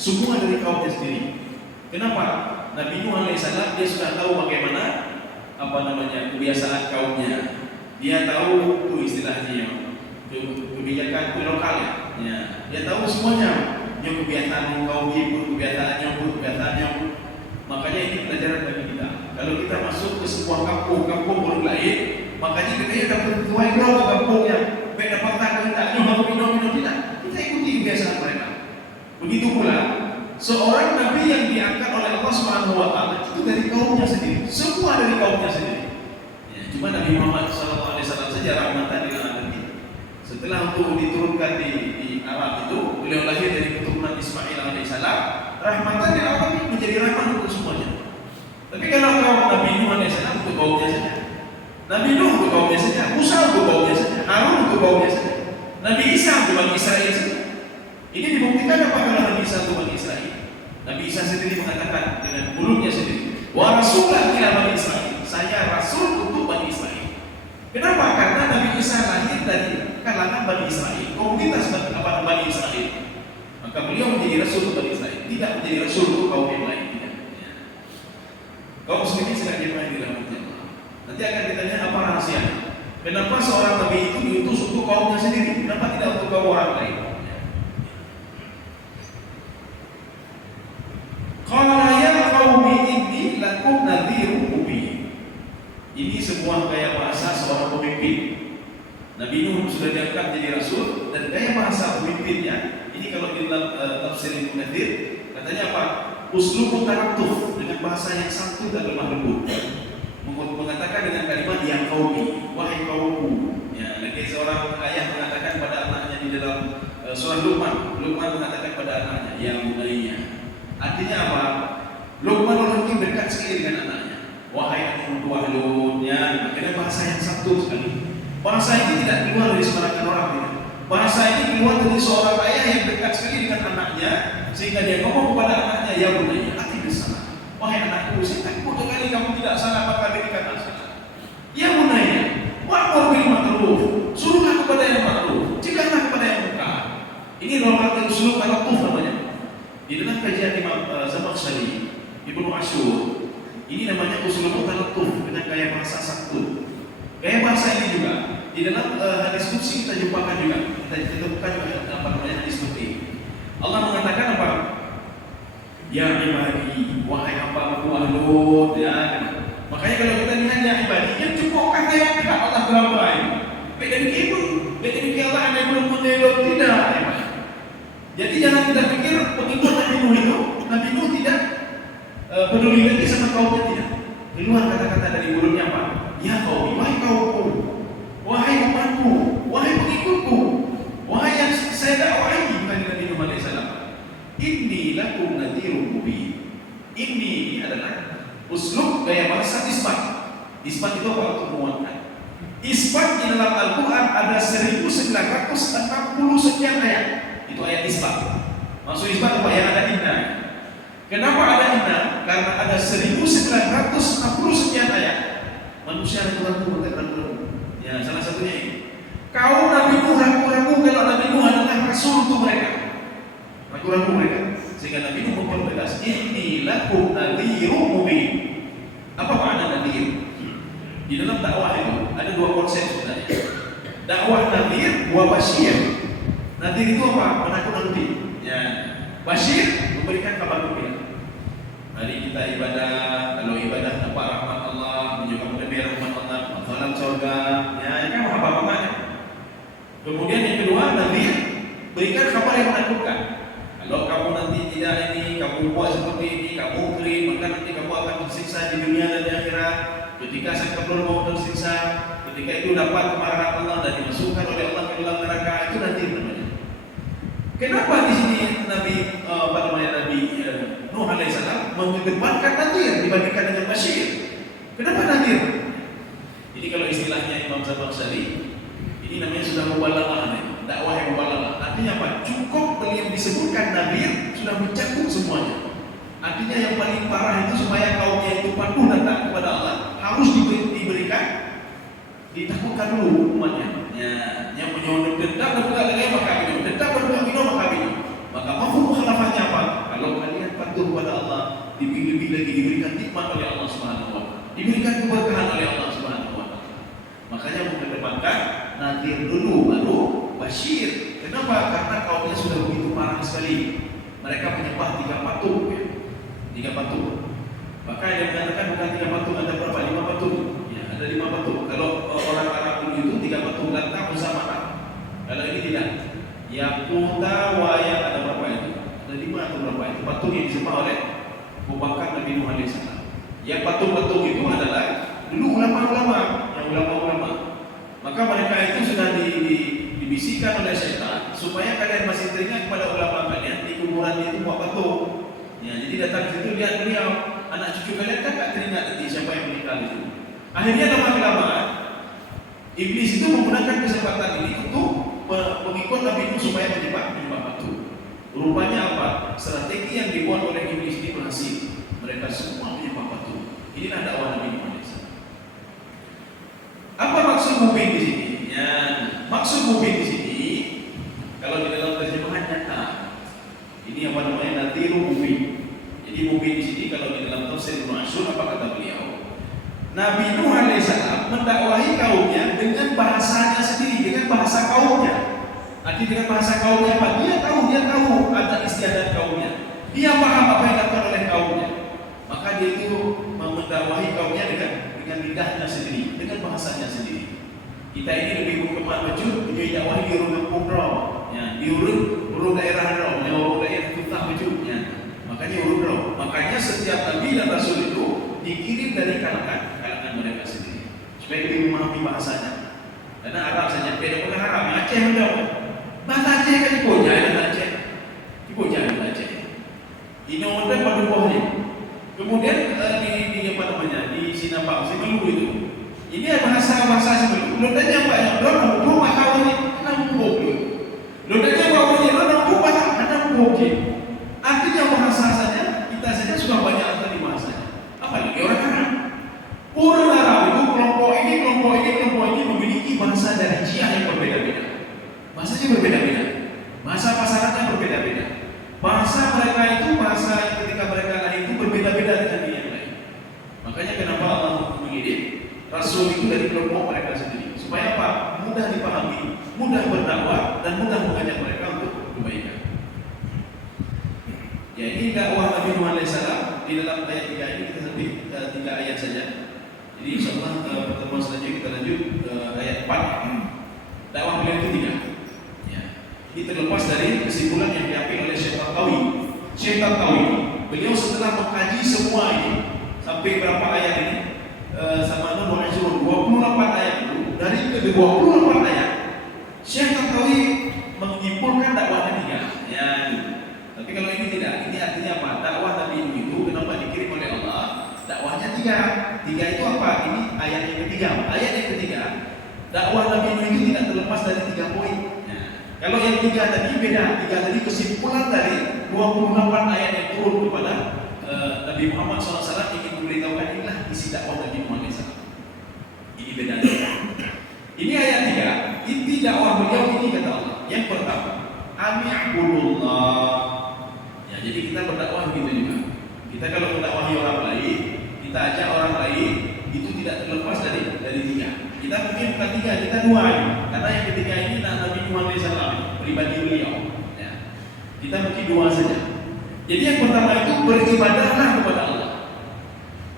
Semua dari kaumnya sendiri. Kenapa? Nabi Nuh alaihissalam dia sudah tahu bagaimana kebiasaan kaumnya. Dia tahu itu istilahnya kebijakan lokal ya. Dia tahu semuanya. Yang kebiasaan kaum ibu, kebiasaannya. Makanya ini pelajaran bagi kita. Kalau kita masuk ke sebuah kampung orang lain, makanya kita dapat tuai ke kampungnya. Beda patah kita minum tidak. Kita ikuti kebiasaan mereka. Begitu pula seorang nabi yang diangkat oleh Allah Subhanahu wa taala itu dari kaumnya sendiri. Semua dari kaumnya sendiri. Ya, cuma Nabi Muhammad SAW saja rahmatan lil alamin. Setelah untuk diturunkan di Arab itu, beliau lahir dari keturunan Ismail alaihissalam, rahmatan lil alamin menjadi rahmat untuk semuanya. Tapi kalau Nabi Nuh alaihissalam untuk kaumnya saja, Nabi Nuh untuk kaumnya saja, Musa untuk kaumnya saja, Harun untuk kaumnya saja, Nabi Isa untuk Bani Israel saja. Ini dibuktikan apa kalau Nabi Isa untuk Bani Israel? Nabi Isa sendiri mengatakan dengan mulutnya sendiri, wa rasulan ila Bani Israel, saya rasul untuk Bani Israel. Kenapa? Karena Nabi Isa lahir dari kalangan Bani Israel, komunitas Bani Israel. Maka beliau menjadi rasul untuk Bani Israel, tidak menjadi rasul untuk kaum yang lain. Tidak. Kaum muslimin sedang dimain di dalam Allah. Nanti akan ditanya apa rahasianya. Kenapa seorang nabi itu diutus untuk kaumnya sendiri? Kenapa tidak untuk kaum orang lain? Qala ya qaumi inni lakum nadhirun mubin. Ini sebuah gaya bahasa seorang pemimpin. Nabi Nuh sudah diangkat jadi rasul dan gaya bahasa pemimpinnya ini kalau di dalam tafsir Ibnu Katsir katanya apa? Uslubut tarattuf, dengan bahasa yang santun dan lemah lembut. Mengatakan dengan kalimat yang qaumi, wahai kaumku. Ya, lagi seorang ayah mengatakan pada anaknya di dalam surah Luqman mengatakan pada anaknya, ya bunayya. Artinya apa? Luqman Hakim dekat sekali dengan anaknya. Wahai anakku wahlun, karena bahasa yang santun sekali. Bahasa ini tidak keluar dari sembarangan orang. Bahasa ini keluar dari seorang ayah yang dekat sekali dengan anaknya, sehingga dia ngomong kepada anaknya, ya bunayya, ati bersalah. Wahai anakku, saya takut sekali kamu tidak salah maka berikan nasihat. Ya bunayya, wa'mur bil ma'ruf, suruhlah kepada yang ma'ruf, cegahlah kepada yang munkar. Ini logat uslub talatuf namanya. Di dalam kajian Imam Zamakhsyari, Ibnu Ashur, ini namanya uslub talatuf dengan gaya bahasa satu. Gaya bahasa ini juga di dalam hadis qudsi kita jumpakan juga. Kita temukan juga apa namanya hadis qudsi. Allah mengatakan apa? Ya ibadi, wahai hamba-Ku Lut, ya. Makanya kalau kita lihat ya ibadi, yang cukup kata yang Allah berapa ini? Beda dikit Allah ada belum menelok tidak. Jadi jangan kita pikir pengikut Nabi Nuh itu, Nabi Nuh tidak peduli lagi sama kaumnya, tidak. Keluar kata-kata dari mulutnya apa? Ya kaum, wahai kaumku, wahai umatku, wahai pengikutku, wahai yang saya dakwahi, bukan Nabi Nuh alaihissalam. Inni lakum nadhirun mubin. Ini adalah uslub gaya bahasa isbat. Isbat itu apa? Untuk menguatkan. Isbat di dalam Al-Quran ada 1960 sekian ayat. Itu ayat isbat. Maksud isbat apa? Yang ada inna. Kenapa ada inna? Karena ada 1960 sekian ayat. Manusia ragu-ragu, ya salah satunya ini. Kaum Nabi Nuh ragu-ragu kalau Nabi Nuh adalah rasul untuk mereka. Ragu-ragu mereka. Sehingga Nabi Nuh mempertegas, inni lakum nadhirun mubin. Apa makna nadhir? Di dalam dakwah itu ada dua konsep sebenarnya. Dakwah nadhir, wa basyir. Nadhir itu apa? Menakut-nakuti. Ya. Basyir memberikan kabar gembira. Mari kita ibadah, kalau ibadah dapat rahmat Allah, menyukai lebih rahmat Allah, masalah surga. Ya, ini kan apa maknanya? Kemudian yang kedua, nadhir, berikan kabar yang menakutkan. Kalau kamu nanti tidak ini, kamu buat seperti ini, kamu kering, maka nanti kamu akan tersiksa di dunia dan di akhirat. Ketika sang kabur mau tersiksa, ketika itu dapat kemarahan Allah dan dimasukkan oleh Allah ke dalam neraka, itu nanti namanya. Kenapa di sini Nabi Nuh alaihissalam mengedepankan nadhir dibandingkan dengan basyir? Kenapa nadhir? Jadi kalau istilahnya Imam Zamakhsyari, ini namanya sudah mubalaghah, dakwah yang mubalaghah. Artinya apa? Cukup beliau disebutkan nadhir sudah mencakup semuanya. Artinya yang paling parah itu supaya kaumnya itu patuh dan taat kepada Allah harus diberikan, ditakutkan dulu umatnya. Ya, yang menyodok dendam dan bukan lagi maka minum, dendam dan bukan minum maka minum. Maka mafhum mukhalafahnya apa? Kalau kalian patuh kepada Allah, lebih-lebih lagi diberikan nikmat oleh Allah Subhanahu wa taala, diberikan keberkahan oleh Allah Subhanahu wa taala. Makanya mengedepankan nadhir dulu baru basyir. Kenapa? Karena kaumnya sudah begitu marah sekali. Mereka menyembah 3 patung, ya. 3 patung. Maka yang mengatakan bukan 3 patung, ada berapa? 5 patung. Ya, ada 5 patung. Kalau orang Arab dulu itu 3 patung lantang bersama. Kalau ini tidak. Yaquta wa ya, ada berapa itu? Ada 5 atau berapa itu? Patung yang disembah oleh Abu Bakar Nabi Nuh alaihissalam. Yang patung-patung itu adalah dulu ulama-ulama, yang ulama-ulama. Maka mereka itu sudah dibisikkan oleh syaitan supaya kalian masih teringat kepada ulama kalian di kuburan itu buat patung. Ya, jadi datang ke situ lihat beliau, anak cucu kalian kan tak teringat nanti siapa yang meninggal itu. Akhirnya lama-kelamaan iblis itu menggunakan kesempatan ini untuk mengikut Nabi Nuh supaya menyembah patung. Rupanya apa? Strategi yang dibuat oleh iblis ini berhasil. Mereka semua menyembah patung. Inilah dakwah Nabi Nuh alaihissalam. Apa maksud mubin di sini? Ya, maksud mubin di sini kalau di dalam terjemahan nyata. Ini apa namanya? Nadhirun mubin. Jadi mubin di sini kalau di dalam tafsir Ibnu Ashur apa kata beliau? Nabi Nuh alaihissalam mendakwahi kaumnya dengan bahasanya sendiri, dengan bahasa kaumnya. Artinya dengan bahasa kaumnya apa? Dia tahu ada istiadat kaumnya. Dia paham apa yang dilakukan oleh kaumnya. Maka dia itu mendakwahi kaumnya dengan lidahnya sendiri, dengan bahasanya sendiri. Kita ini lebih berkembang maju, menjadi dakwahi di urung kampung raw, ya, di urung daerah raw, yang urung daerah tutah maju, ya. Makanya urung raw. Makanya setiap nabi dan rasul itu dikirim dari kalangan mereka sendiri supaya lebih memahami bahasanya. Karena Arab saja, beda dengan Arab. Yang Aceh ada bahasa Aceh kan dipuja dan Aceh, dipuja dan Aceh. Ini orang pada buahnya. Kemudian di apa namanya di Sinabang, Simelu itu. Ini bahasa Simelu. Belum tanya apa yang belum rumah kawan ini, enam puluh. Belum tanya kawan ini, enam puluh. Artinya bahasa saja kita saja sudah banyak tadi bahasanya. Apalagi orang Arab. Orang Arab itu kelompok ini memiliki bahasa darjiyah yang berbeda-beda. Bahasanya berbeda-beda. Bahasa bahasa-bahasanya berbeda-beda. Bahasa mereka itu bahasa ketika mereka lahir itu berbeda-beda dengan yang lain. Makanya kenapa Allah mengirim Rasul itu dari kelompok mereka sendiri, supaya apa? Mudah dipahami, mudah berdakwah, dan mudah mengajak mereka untuk kebaikan. Ya, ini dakwah Nabi Nuh alaihissalam di dalam ayat 3 ini kita lebih 3 ayat saja. Jadi insyaallah pertemuan selanjutnya kita lanjut ayat 4. Dakwah beliau itu 3. Ya. Ini terlepas dari kesimpulan yang diambil oleh Syekh Al-Qawi. Syekh Al-Qawi, beliau setelah mengkaji semua ini sampai berapa ayat ini? Sama Nuh Al-Ajrun 28 ayat itu, dari ke 28 ayat Syekh Al-Qawi menyimpulkan dakwahnya 3. Ya, gitu. Tapi kalau ini tidak, ini artinya apa? Dakwah Nabi Nuh itu kenapa dikirim oleh Allah? Dakwahnya 3. 3 itu apa? Ini ayat yang ketiga. Ayat yang ketiga, dakwah Nabi Nuh itu tidak terlepas dari 3 poin. Nah, kalau yang 3 tadi beda. 3 tadi kesimpulan dari 28 ayat yang turun kepada Nabi Muhammad SAW ingin memberitahukan inilah isi dakwah Nabi Muhammad SAW. Ini bedanya. Ini ayat 3. Inti dakwah beliau ini kata Allah. Yang pertama, ami'budullah. Ya, jadi kita berdakwah begitu juga. Kita kalau mendakwahi orang lain, kita ajak orang lain, itu tidak terlepas dari 3. Kita mungkin bukan 3, kita 2 ini. Karena yang ketiga ini Nabi Muhammad SAW, pribadi beliau. Ya. Kita mungkin 2 saja. Jadi yang pertama itu beribadahlah kepada Allah.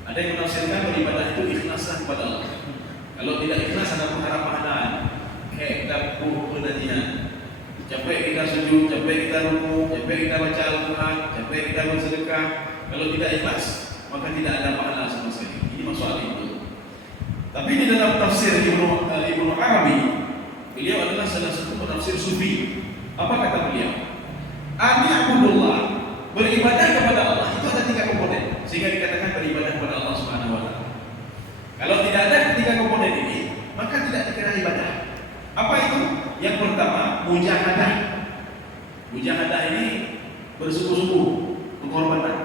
Ada yang menafsirkan beribadah itu ikhlaslah kepada Allah. Kalau tidak ikhlas ada pengharapan, kayak kita penantian. Capek kita sujud, capek kita ruku, capek kita baca Al-Quran, capek kita bersedekah. Kalau tidak ikhlas, maka tidak ada pahala sama sekali. Ini masalah itu. Tapi di dalam tafsir Ibnu Arabi, beliau adalah salah satu penafsir sufi. Apa kata beliau? Ami'budullah, beribadah kepada Allah itu ada 3 komponen, sehingga dikatakan beribadah kepada Allah Subhanahu wa taala. Kalau tidak ada 3 komponen ini, maka tidak dikira ibadah. Apa itu? Yang pertama, mujahadah. Mujahadah ini bersungguh-sungguh, pengorbanan.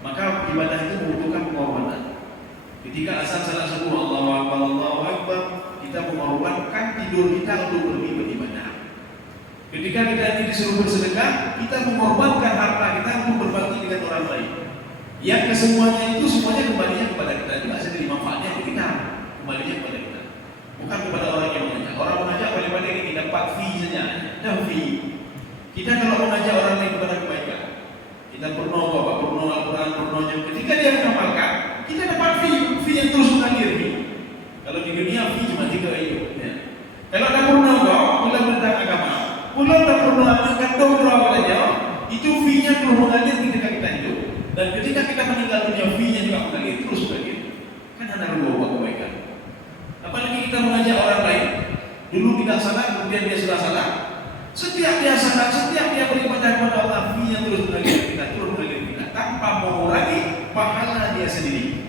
Maka ibadah itu membutuhkan pengorbanan. Ketika azan salat subuh, Allahu Akbar, Allahu Akbar, kita mengorbankan tidur kita untuk pergi beribadah. Ketika kita ini disuruh bersedekah, kita mengorbankan harta kita untuk berbagi dengan orang lain. Yang kesemuanya itu semuanya kembalinya kepada kita, tidak sendiri manfaatnya untuk kita, kembalinya kepada kita. Bukan kepada orang yang mengajak. Orang mengajak paling-paling ini dapat fee saja, ada fee. Kita kalau mengajak orang lain kepada kebaikan, kita pernah bapak pernah Al-Quran, pernahnya. Ketika dia mengamalkan, kita dapat fee yang terus mengalir fee. Kalau di dunia fee cuma 3 itu. Ya. Kalau ada pernah pulang tentang agama, pulang tak pernah angkat doa padanya, itu fee-nya terus mengalir ketika kita hidup. Dan ketika kita meninggal dunia, fee-nya juga mengalir terus mengalir. Kan ada buat kebaikan. Apalagi kita mengajak orang lain. Dulu kita salah, kemudian dia sudah salah. Setiap dia salah, setiap dia beribadah kepada Allah, fee-nya terus mengalir kita, terus mengalir kita, tanpa mengurangi pahala dia sendiri.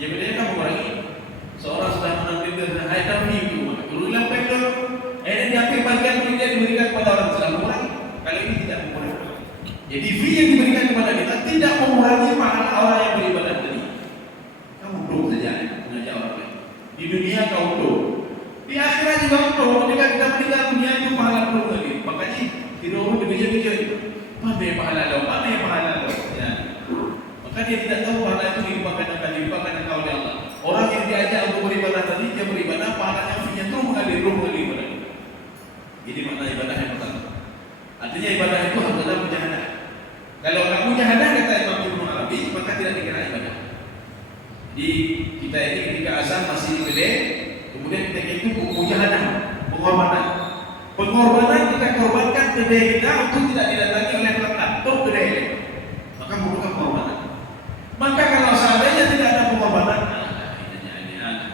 Yang bedanya kan mengurangi. Seorang sudah mengambil dengan ayat fee itu, dulu hilang pekor, akhirnya diambil bagian kemudian diberikan kepada orang sudah mengurangi. Kalau ini tidak mengurangi. Jadi fee yang diberikan kepada kita tidak mengurangi pahala orang yang beribadah tadi. Kamu belum saja mengajak orang lain. Di dunia kau belum. Di akhirat juga belum. Ketika kita meninggal dunia itu pahala belum lagi. Makanya tidak orang bekerja-kerja itu. Mana yang pahala lo? Mana yang pahala lo? Ya. Maka dia tidak tahu pahala itu dilimpahkan oleh Allah. Orang yang diajak untuk beribadah tadi, dia beribadah, pahalanya fee-nya terus mengalir kepada kita. Ini makna ibadah yang pertama. Artinya ibadah itu adalah mujahadah. Kalau tak mujahadah kata Imam Ibnu Arabi, maka tidak dikira ibadah. Jadi kita ini ketika azan masih gede, kemudian kita itu mujahadah, pengorbanan. Pengorbanan kita korbankan gede kita untuk tidak didatangi oleh pelanggan, untuk gede. Maka membutuhkan pengorbanan. Maka kalau seandainya tidak ada pengorbanan,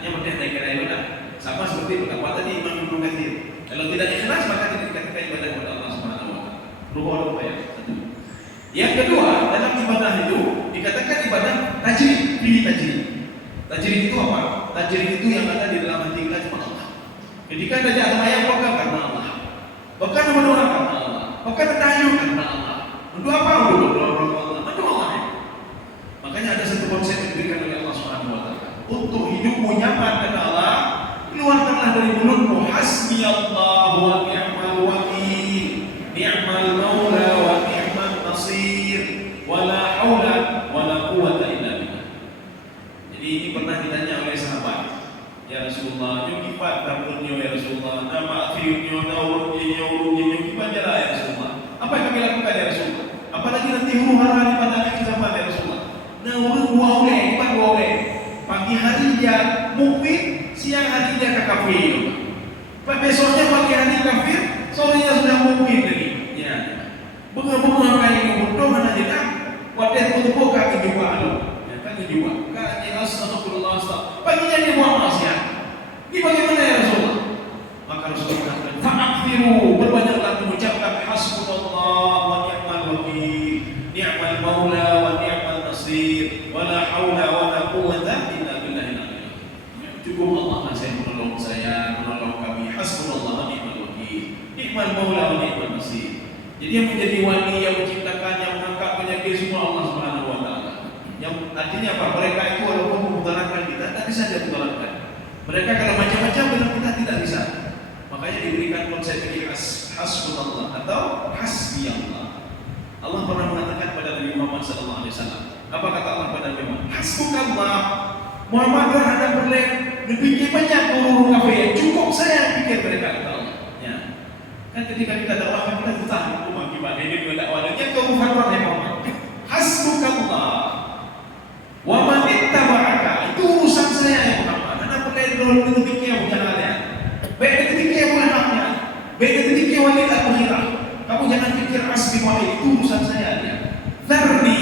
yang penting saya kira ibadah. Sama seperti perkataan tadi Imam Ibnu Katsir. Kalau tidak ikhlas maka tidak dikatakan ibadah kepada Allah Subhanahu wa taala. Rukun ya. Yang kedua, dalam ibadah itu dikatakan ibadah tajrid, pilih tajrid. Tajrid itu apa? Tajrid itu yang ada di dalam hati kita cuma Allah. Ketika ada jatuh ayat bukan karena Allah. Bukan mendoa karena Allah. Bukan tayyub karena Allah. Untuk apa? Untuk Allah. Untuk Allah. Makanya ada satu konsep yang diberikan oleh Allah Subhanahu wa taala. Untuk hidupmu nyaman kata Allah, keluarkanlah dari mulutmu hasbiyallahu wa ni'mal wakil. huru hara di pada hari zaman ya Rasulullah. Nah, bukan pagi hari dia mukmin, siang hari dia kafir. Besoknya pagi hari kafir, sorenya sudah mukmin lagi. Ya. Bunga-bunga kayak bodoh mana dia? Wadah tubuh kaki juga lo. Ya kan juga. Kaki astagfirullah astagfirullah. Paginya dia buat maksiat. Ini bagaimana ya Rasulullah? Maka Rasulullah mengatakan, "Fa'akhiru, berbanyaklah mengucapkan hasbunallah wa ni'mal wakil, ni'mal maula wa ni'mal nasir, wa la haula wa la quwwata illa billahil aliyyil." Cukup Allah lah saya menolong kami. Hasbunallah wa ni'mal wakil, ni'mal maula wa ni'mal nasir. Jadi yang menjadi wali, yang menciptakan, yang mengangkat penyakit semua Allah Subhanahu wa taala. Yang artinya apa? Mereka itu walaupun memutarakan kita, tak bisa dia putarankan. Mereka kalau macam-macam dengan kita tidak bisa. Makanya diberikan konsep ini hasbunallah atau hasbiyallah. Allah pernah mengatakan kepada Nabi Muhammad SAW. Apa kata Allah pada Nabi Muhammad? Hasbukallah. Muhammad berhadap boleh lebih banyak guru kafir. Cukup saya pikir mereka kata Allah. Ya. Kan ketika kita dakwah kita tahu rumah kita ini dua dakwah dia kau fatwa Muhammad. Hasbukallah. Wa man ittaba'aka. Itu urusan saya ya Muhammad. Anda boleh dulu fikir bukan ada. Baik ketika ulama, baik ketika wali al-akhirah. Kamu jangan pikir asbi wali itu urusan saya dia. Zarni.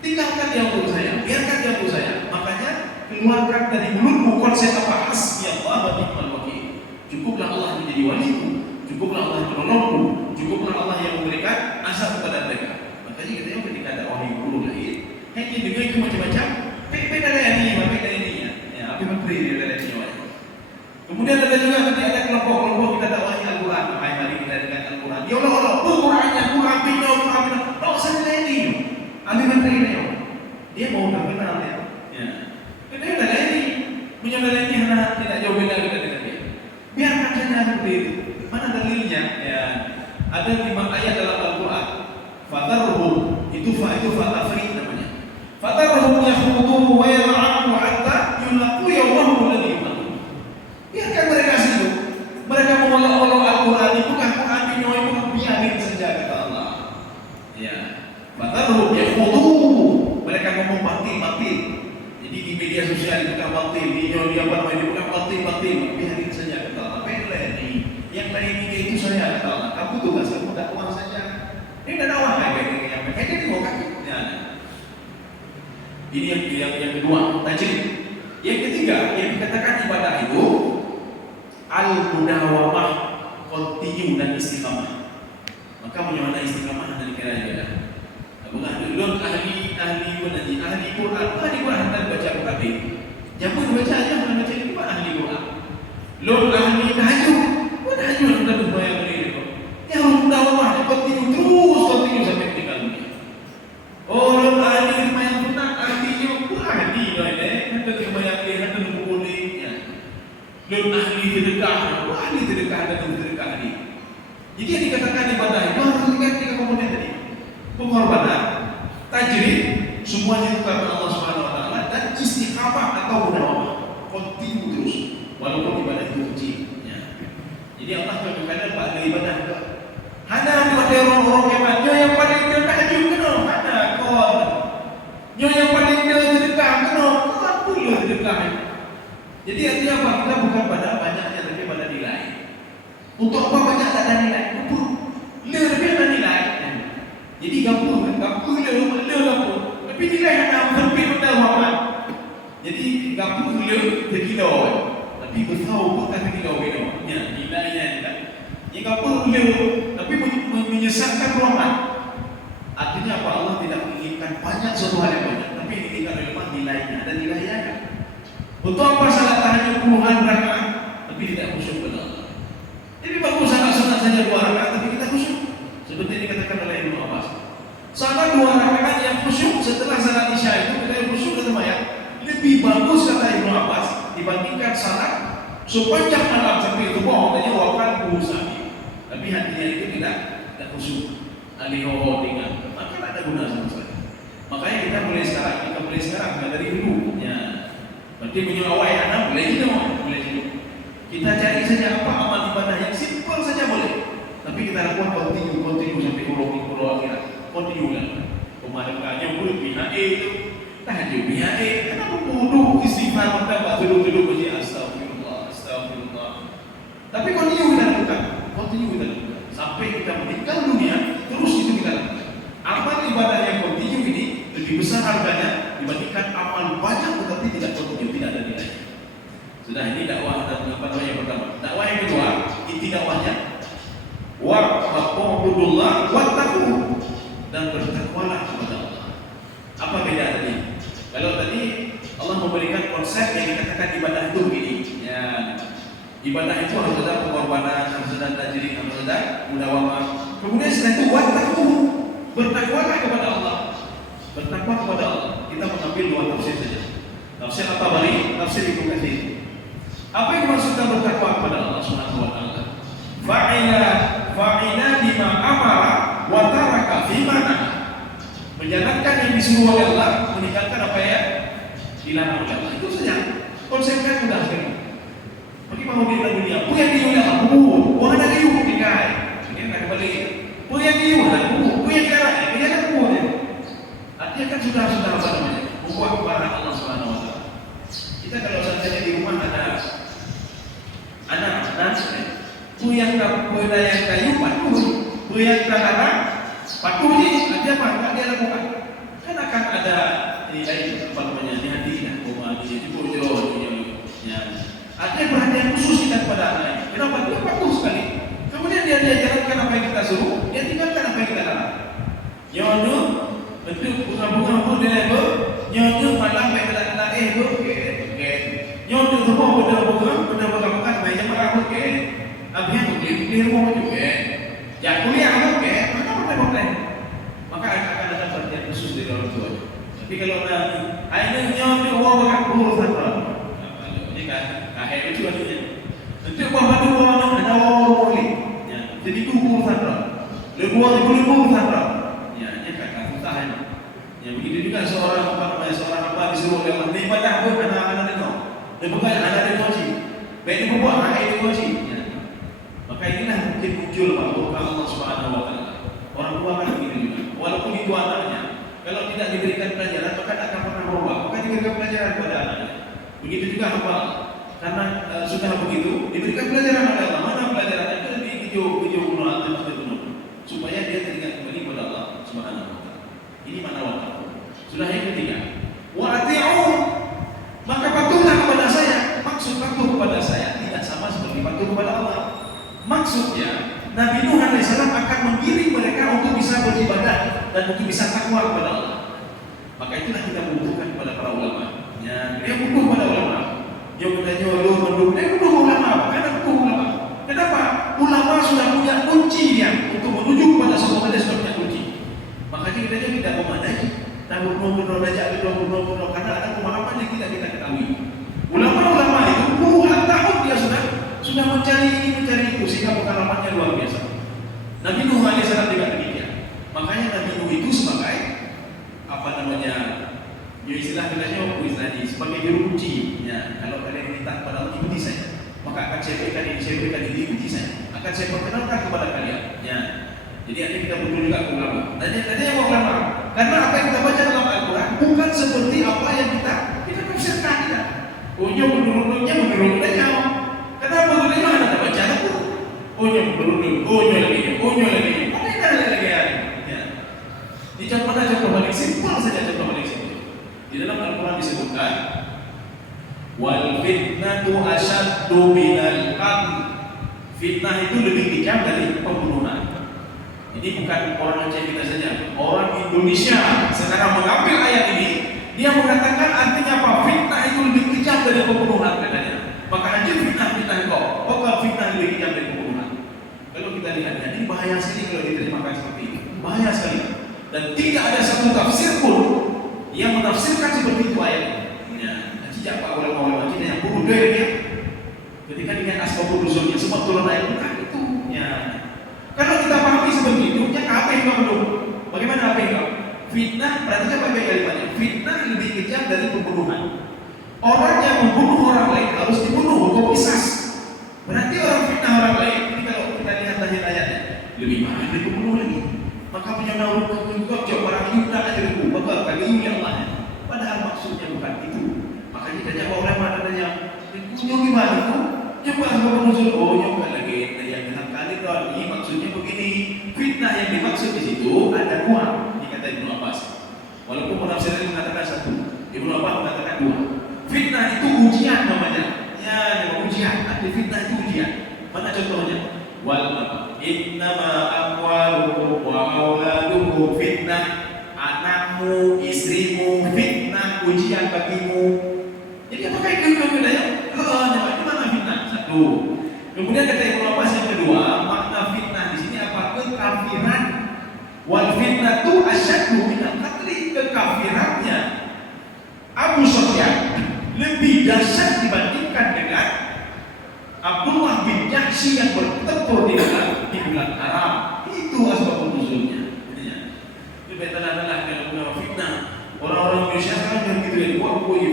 Tinggalkan dia untuk saya, biarkan dia untuk saya. Makanya keluarkan dari mulutmu konsep apa? Hasbiyallah wa ni'mal wakil. Cukuplah Allah menjadi waliku, cukuplah Allah menolongku, cukuplah Allah yang memberikan azab kepada mereka. Makanya kita yang ketika ada wahyu guru lahir, hanya dengar itu macam-macam. Beda dari ini ya. Apa menteri dia dari ini. Kemudian ada juga nanti ada kelompok-kelompok kita dakwahi Al-Quran. Mari kita dengan Al-Quran. Ya Allah, Qurannya, Quran bina. Tak usah ini. Ambil menteri ini. Dia mau terkenal ya. Kita dah ini. Menyadari ini hanya tidak jauh beda kita dengan dia. Biarkan saja seperti itu. Mana dalilnya? Ya. Ada 5 ayat dalam Al-Quran. Fatarhum itu fatafri namanya. Fatarhum yakhudhu wa yal'abu hatta yulaqu yawmahum alladhi yu'adun. Biarkan mereka situ. Mereka mengolok-olok Al-Quran itu bukan Quran binoi pun biarin saja kata Allah. Ya. Fatarhum yakhudhu. Mereka ngomong batil. Jadi di media sosial itu bukan batil, di dia bukan batil. Biarin saja kata Allah. Apa ini? Yang lain itu saya kata Allah. Kamu tugas kamu dakwah saja. Ini dah dakwah kayak ini mau kaki. Ya. Ini yang kedua, tajrid. Yang ketiga, yang dikatakan ibadah itu al-mudawamah, continue dan istiqamah. Maka bagaimana istiqamah dari kira ibadah? Bukan dulu ahli Quran dan baca Quran. Jangan baca aja baca itu ahli Quran. Lo ahli tahajud, tahajud dan berbayar ini. Yang mudawamah continue terus sampai meninggal dunia. Oh, lo ahli main Quran ahlinya ahli ada kebanyakan dia ada boleh ya. Lo ahli sedekah dan sedekah ini. Jadi yang dikatakan ibadah itu harus dilihat 3 komponen tadi. Pengorbanan, tajrid, semuanya itu karena Allah Subhanahu wa taala dan istiqamah atau mudawamah. Continue terus walaupun ibadah itu kecil ya. Jadi Allah kadang-kadang pada ibadah ke hana buat orang-orang kemannya yang paling dia tahajud kena hana kau. Yang paling dia sedekah kena kau pula sedekah. Jadi artinya apa? Kita bukan pada banyaknya tapi pada nilai. Untuk apa banyak tak ada nilai? Lebih ada nilai. Jadi gampang le. Tapi nilai hanya lebih pada apa? Jadi gampang le sekilo. Tapi besar bukan sekilo beda. Ya, nilainya tidak. Yang gampang le tapi menyesatkan rahmat. Artinya apa? Allah tidak menginginkan banyak suatu hal yang banyak, tapi diinginkan oleh nilainya. Ada nilainya kan? Untuk apa salat tahajud puluhan rakaat tapi tidak khusyuk kepada Allah? Jadi bagus salat saja 2 rakaat tapi kita khusyuk. Seperti dikatakan oleh Ibnu Abbas. Salat 2 rakaat yang khusyuk setelah salat Isya itu kita khusyuk kata mayat. Lebih bagus kata Ibnu Abbas dibandingkan salat sepanjang malam sampai itu katanya wakan berusaha. Tapi hatinya itu tidak khusyuk. Alihoho dengan maka ada guna sama sekali. Makanya kita mulai sekarang dari dulu ya. Berarti menyuawai anak boleh juga. Kita cari saja apa amal ibadah yang simpel saja boleh. Tapi kita lakukan continue sampai urung akhirat. Continue itu tahajud ya kenapa bodoh istighfar maka duduk puji astagfirullah astagfirullah. Tapi continue kita lakukan sampai kita meninggal dunia, terus itu kita lakukan. Amal ibadah yang continue ini lebih besar harganya dibandingkan amal banyak tetapi tidak continue, tidak ada nilai. Sudah, ini dakwah dan apa namanya yang pertama. Dakwah yang kedua, inti dakwahnya wa'budullah wattaqu, dan bertakwalah kepada Allah. Apa beda tadi? Kalau tadi Allah memberikan konsep yang dikatakan ibadah itu begini, ya. Ibadah itu harus ada pengorbanan, harus ada tajrid, harus ada mudawamah. Kemudian setelah itu wattaqu, bertakwalah kepada Allah. Bertakwa kepada Allah. Kita mengambil dua tafsir saja. Tafsir At-Tabari, tafsir Ibnu Katsir. Apa yang dimaksudkan bertakwa kepada Allah Subhanahu wa taala? Fa'ila bima amara wa taraka fima nahaa. Menjalankan yang disuruh oleh Allah, meninggalkan apa ya dilarang oleh Allah. Itu saja. Konsepnya mudah sekali. Bagi mau di dunia, punya dia Allah, bukan ada dia dikai. Ini nak kembali. Punya dia Allah, punya dia Allah, punya dia Allah. Artinya kan sudah apa namanya? Membuat kepada Allah Subhanahu wa taala. Kita kalau saja di rumah ada anak yang kayu patuh, yang tanah patuh ni dia apa dia lakukan? Kan akan ada nilai apa namanya di hati dan rumah di ya. Ada perhatian khusus kita kepada anak. Kenapa? Dia patuh sekali. Kemudian dia jalankan apa yang kita suruh, dia tinggalkan apa yang kita larang. Nyono bentuk bunga-bunga pun dia nyono malam baik kata nyono semua benda-benda makan banyak marah ke. Abang tu di rumah juga. Yang kuliah juga, mana. Maka akan ada perhatian khusus dari orang tua. Tapi kalau ada nyono orang urusan apa? Ini kan kakek itu artinya. Nanti bapak tu orang ada orang boleh. Jadi itu urusan apa? Lebih urusan apa? Ya, ini kakak susah. Ya begitu juga seorang apa disuruh oleh Allah ibadah pun anak-anak itu. Dia bukan anak dia kunci. Baik itu buat anak itu kunci. Maka inilah mungkin muncul bahwa Allah Subhanahu wa taala. Orang tua kan begitu juga. Walaupun itu anaknya, kalau tidak diberikan pelajaran maka tidak akan pernah berubah. Maka diberikan pelajaran kepada anaknya. Begitu juga hamba. Karena sudah begitu diberikan pelajaran kepada Allah. Mana pelajarannya? Itu di video kuno supaya dia teringat kembali kepada Allah Subhanahu wa taala. Ini mana waktu. Sudah yang ketiga. Wa ati'u, maka patuhlah kepada saya. Maksud patuh kepada saya tidak sama seperti patuh kepada Allah. Maksudnya Nabi Nuh AS akan mengiring mereka untuk bisa beribadah dan untuk bisa takwa kepada Allah. Maka itulah kita membutuhkan kepada para ulama. Ya, dia butuh kepada ulama. Dia bertanya dia butuh ulama. Karena butuh ulama. Kenapa? Ulama sudah punya kunci untuk menuju kepada sebuah hadis sudah punya kunci. Maka kita tidak memadai. Dan berdoa karena ada pemahaman yang tidak kita ketahui. Ulama-ulama itu puluhan tahun dia sudah mencari ini mencari itu sehingga pengalamannya luar biasa. Nabi Nuh AS juga demikian. Makanya Nabi Nuh itu sebagai apa namanya? Ya istilah katanya tadi sebagai juru kunci. Ya, kalau kalian minta kepada Allah ikuti saya, maka akan saya berikan ini ikuti saya. Akan saya perkenalkan kepada kalian. Ya. Jadi nanti kita butuh juga ulama. Tadi yang ulama. Karena apa yang kita baca dalam Al-Quran bukan seperti apa yang kita tafsirkan tidak. Menurutnya kenapa bagaimana kita baca itu? Lagi. Apa yang ada lagi ya? Di contoh paling simpel saja contoh paling simpel. Di dalam Al-Quran disebutkan wal fitnatu asyaddu minal qatl. Fitnah itu lebih kejam dari pembunuhan. Ini bukan orang Aceh kita saja. Orang Indonesia sekarang mengambil ayat ini, dia mengatakan artinya apa? Fitnah itu lebih kejam dari pembunuhan katanya. Maka hancur fitnah kau. Kalau fitnah lebih kejam dari pembunuhan. Kalau kita lihat ini bahaya sekali kalau diterjemahkan seperti ini. Bahaya sekali. Dan tidak ada satu tafsir pun yang menafsirkan seperti itu ayat ini. Ya, sejak Pak ulama kita yang bunuh dia. Ketika dengan asbabun nuzulnya semua turun ayat bukan itu. Ya. Kalau kita pahami seperti itu, apa yang kau belum? Bagaimana apa yang kau? Fitnah, perhatikan baik-baik kalimatnya. Fitnah lebih kejam dari pembunuhan. Orang yang membunuh orang lain harus dibunuh, hukum qisas. Berarti orang fitnah orang lain, ini kalau kita lihat ayatnya, lebih parah dari pembunuh lagi. maka menyamakan kau jauh orang itu tak ada itu, maka bagi yang Allah. Padahal maksudnya bukan itu. Makanya banyak orang ada yang kunjung gimana itu? Nyoba sama muncul, oh nyoba lagi yang dengan kali doang. Ini maksudnya begini. Fitnah yang dimaksud di situ ada dua. Ini kata Ibnu Abbas. Walaupun penafsiran mengatakan satu, Ibnu Abbas mengatakan dua. Fitnah itu ujian namanya. Ya, ujian. Arti fitnah itu ujian. Mana contohnya? Wal innama amwalukum wa auladukum fitnah. Anakmu, istrimu fitnah, ujian bagimu. Jadi apakah itu bedanya? Itu mana fitnah? Satu. Kemudian kata Ibnu Abbas yang kedua, makna fitnah di sini apa? Kekafiran. Wal fitnah itu asyaddu minal qatli, kekafirannya Abu Sufyan lebih dahsyat dibandingkan dengan Abdullah bin Jahsy yang bertempur di bulan haram. Itu asbabun nuzulnya. Itu betul-betul kalau fitnah. Orang-orang Indonesia sekarang yang gitu ya,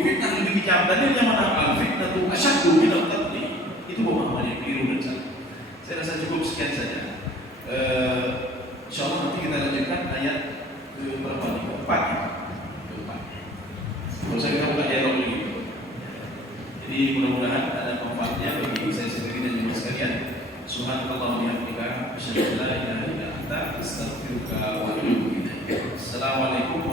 fitnah lebih kejam. Tadi yang mana fitnah itu asyaddu minal qatli. Itu pemahaman yang keliru dan salah. Saya rasa cukup sekian saja. Insyaallah nanti kita lanjutkan ayat ke berapa nih? Keempat. Kalau kita buka dialog ini. Jadi mudah-mudahan ada manfaatnya bagi saya sendiri dan juga sekalian. Subhanallah wa bihamdika, asyhadu an la ilaha illa anta, astaghfiruka wa atubu ilaik. Assalamualaikum